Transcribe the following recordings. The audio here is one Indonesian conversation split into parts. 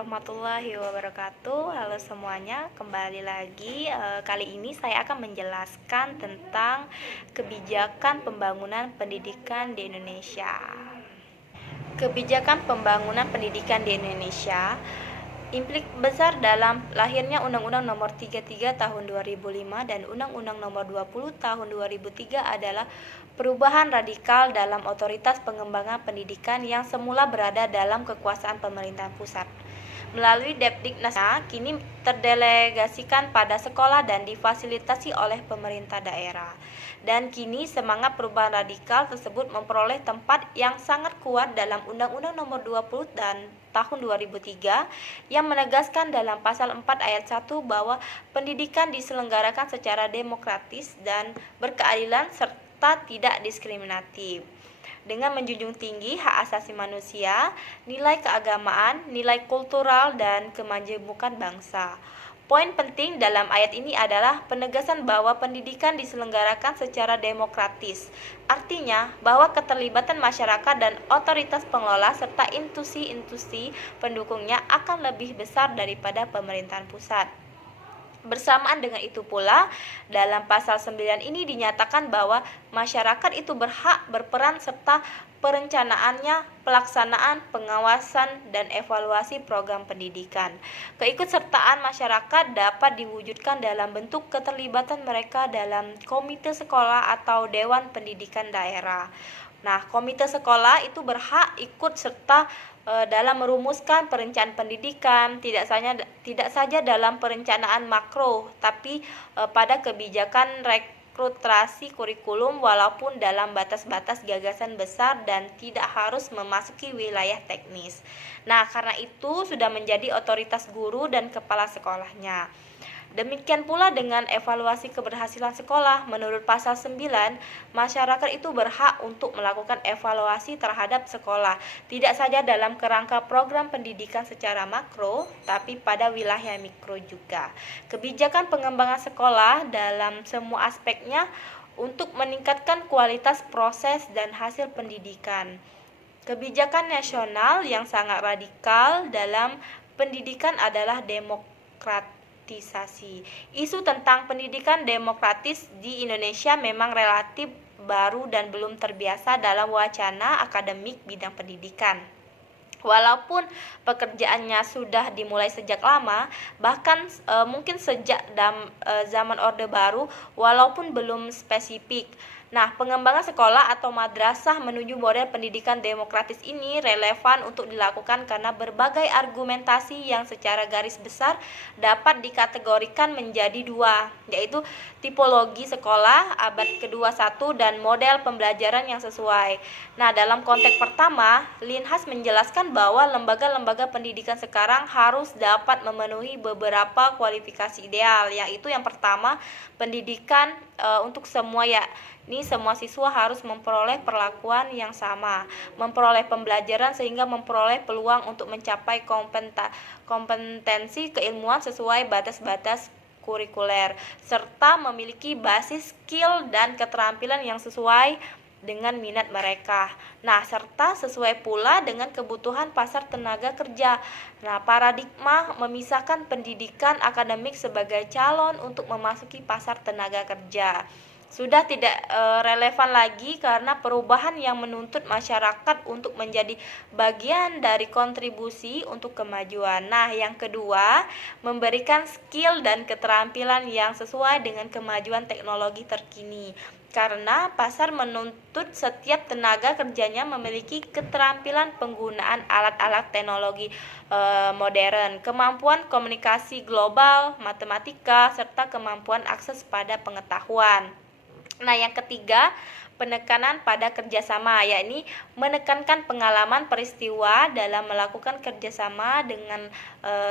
warahmatullahi wabarakatuh. Halo semuanya, kembali lagi. Kali ini saya akan menjelaskan tentang kebijakan pembangunan pendidikan di Indonesia. Kebijakan pembangunan pendidikan di Indonesia implik besar dalam lahirnya Undang-Undang Nomor 33 Tahun 2005 dan Undang-Undang Nomor 20 Tahun 2003 adalah perubahan radikal dalam otoritas pengembangan pendidikan yang semula berada dalam kekuasaan pemerintahan pusat. Melalui Depdiknasnya, kini terdelegasikan pada sekolah dan difasilitasi oleh pemerintah daerah. Dan kini semangat perubahan radikal tersebut memperoleh tempat yang sangat kuat dalam Undang-Undang Nomor 20 dan Tahun 2003 yang menegaskan dalam pasal 4 ayat 1 bahwa pendidikan diselenggarakan secara demokratis dan berkeadilan serta tidak diskriminatif. Dengan menjunjung tinggi hak asasi manusia, nilai keagamaan, nilai kultural, dan kemajemukan bangsa. Poin penting dalam ayat ini adalah penegasan bahwa pendidikan diselenggarakan secara demokratis. Artinya bahwa keterlibatan masyarakat dan otoritas pengelola serta institusi-institusi pendukungnya akan lebih besar daripada pemerintahan pusat. Bersamaan dengan itu pula, dalam pasal 9 ini dinyatakan bahwa masyarakat itu berhak berperan serta perencanaannya, pelaksanaan, pengawasan, dan evaluasi program pendidikan. Keikutsertaan masyarakat dapat diwujudkan dalam bentuk keterlibatan mereka dalam komite sekolah atau dewan pendidikan daerah. Nah, komite sekolah itu berhak ikut serta dalam merumuskan perencanaan pendidikan, tidak saja dalam perencanaan makro, tapi pada kebijakan rekrutasi kurikulum walaupun dalam batas-batas gagasan besar dan tidak harus memasuki wilayah teknis. Nah, karena itu sudah menjadi otoritas guru dan kepala sekolahnya. Demikian pula dengan evaluasi keberhasilan sekolah. Menurut pasal 9, masyarakat itu berhak untuk melakukan evaluasi terhadap sekolah, tidak saja dalam kerangka program pendidikan secara makro, tapi pada wilayah mikro juga. Kebijakan pengembangan sekolah dalam semua aspeknya untuk meningkatkan kualitas proses dan hasil pendidikan. Kebijakan nasional yang sangat radikal dalam pendidikan adalah demokratisasi. Isu tentang pendidikan demokratis di Indonesia memang relatif baru dan belum terbiasa dalam wacana akademik bidang pendidikan. Walaupun pekerjaannya sudah dimulai sejak lama, bahkan mungkin sejak zaman Orde Baru, walaupun belum spesifik. Nah, pengembangan sekolah atau madrasah menuju model pendidikan demokratis ini relevan untuk dilakukan karena berbagai argumentasi yang secara garis besar dapat dikategorikan menjadi dua, yaitu tipologi sekolah abad ke-21 dan model pembelajaran yang sesuai. Nah, dalam konteks pertama, Linhas menjelaskan bahwa lembaga-lembaga pendidikan sekarang harus dapat memenuhi beberapa kualifikasi ideal, yaitu yang pertama, pendidikan untuk semua, ya. Ini semua siswa harus memperoleh perlakuan yang sama, memperoleh pembelajaran sehingga memperoleh peluang untuk mencapai kompetensi keilmuan sesuai batas-batas kurikuler, serta memiliki basis skill dan keterampilan yang sesuai dengan minat mereka. Nah, serta sesuai pula dengan kebutuhan pasar tenaga kerja. Nah, paradigma memisahkan pendidikan akademik sebagai calon untuk memasuki pasar tenaga kerja sudah tidak relevan lagi karena perubahan yang menuntut masyarakat untuk menjadi bagian dari kontribusi untuk kemajuan. Nah, yang kedua, memberikan skill dan keterampilan yang sesuai dengan kemajuan teknologi terkini. Karena pasar menuntut setiap tenaga kerjanya memiliki keterampilan penggunaan alat-alat teknologi modern, kemampuan komunikasi global, matematika, serta kemampuan akses pada pengetahuan. Nah, yang ketiga, penekanan pada kerjasama, yakni menekankan pengalaman peristiwa dalam melakukan kerjasama dengan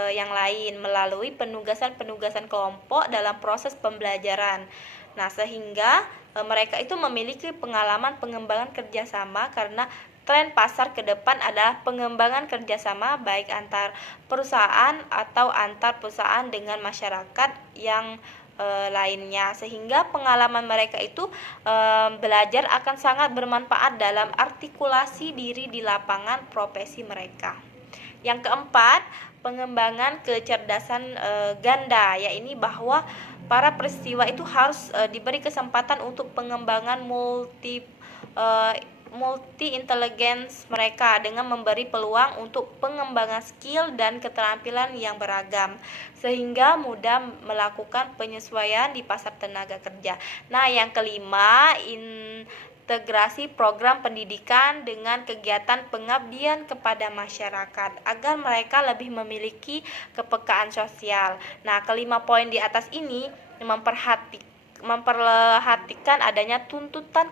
yang lain melalui penugasan-penugasan kelompok dalam proses pembelajaran. Nah, sehingga mereka itu memiliki pengalaman pengembangan kerjasama karena tren pasar ke depan adalah pengembangan kerjasama baik antar perusahaan atau antar perusahaan dengan masyarakat yang lainnya, sehingga pengalaman mereka itu belajar akan sangat bermanfaat dalam artikulasi diri di lapangan profesi mereka. Yang keempat, pengembangan kecerdasan ganda, yaitu bahwa para peristiwa itu harus diberi kesempatan untuk pengembangan multi intelligence mereka dengan memberi peluang untuk pengembangan skill dan keterampilan yang beragam sehingga mudah melakukan penyesuaian di pasar tenaga kerja. Nah, yang kelima, integrasi program pendidikan dengan kegiatan pengabdian kepada masyarakat agar mereka lebih memiliki kepekaan sosial. Nah, kelima poin di atas ini memperhatikan adanya tuntutan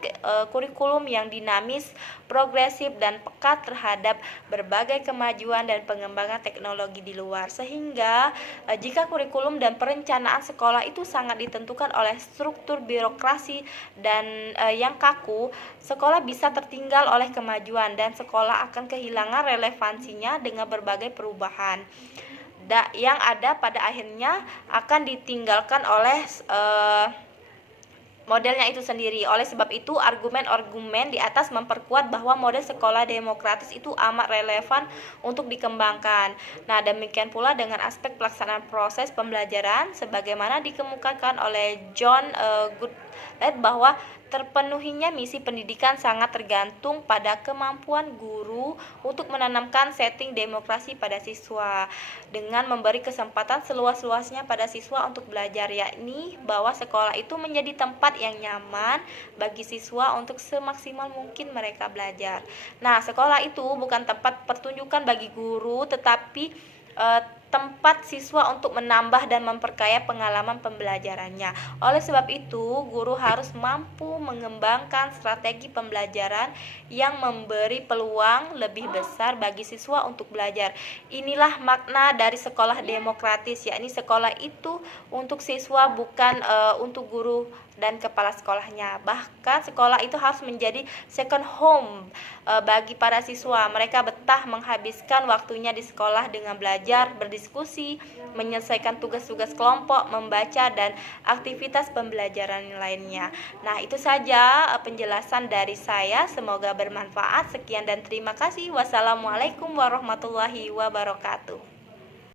kurikulum yang dinamis, progresif, dan peka terhadap berbagai kemajuan dan pengembangan teknologi di luar. Sehingga jika kurikulum dan perencanaan sekolah itu sangat ditentukan oleh struktur birokrasi dan yang kaku, sekolah bisa tertinggal oleh kemajuan dan sekolah akan kehilangan relevansinya dengan berbagai perubahan yang ada pada akhirnya akan ditinggalkan oleh modelnya itu sendiri. Oleh sebab itu, argumen-argumen di atas memperkuat bahwa model sekolah demokratis itu amat relevan untuk dikembangkan. Nah, demikian pula dengan aspek pelaksanaan proses pembelajaran sebagaimana dikemukakan oleh John Goodlett bahwa terpenuhinya misi pendidikan sangat tergantung pada kemampuan guru untuk menanamkan setting demokrasi pada siswa dengan memberi kesempatan seluas-luasnya pada siswa untuk belajar, yakni bahwa sekolah itu menjadi tempat yang nyaman bagi siswa untuk semaksimal mungkin mereka belajar. Nah, sekolah itu bukan tempat pertunjukan bagi guru, tetapi tempat siswa untuk menambah dan memperkaya pengalaman pembelajarannya. Oleh sebab itu, guru harus mampu mengembangkan strategi pembelajaran yang memberi peluang lebih besar bagi siswa untuk belajar. Inilah makna dari sekolah demokratis, yakni sekolah itu untuk siswa, bukan untuk guru dan kepala sekolahnya. Bahkan sekolah itu harus menjadi second home bagi para siswa. Mereka betah menghabiskan waktunya di sekolah dengan belajar, berdiskusi, menyelesaikan tugas-tugas kelompok, membaca, dan aktivitas pembelajaran lainnya. Nah, itu saja penjelasan dari saya. Semoga bermanfaat. Sekian dan terima kasih. Wassalamualaikum warahmatullahi wabarakatuh.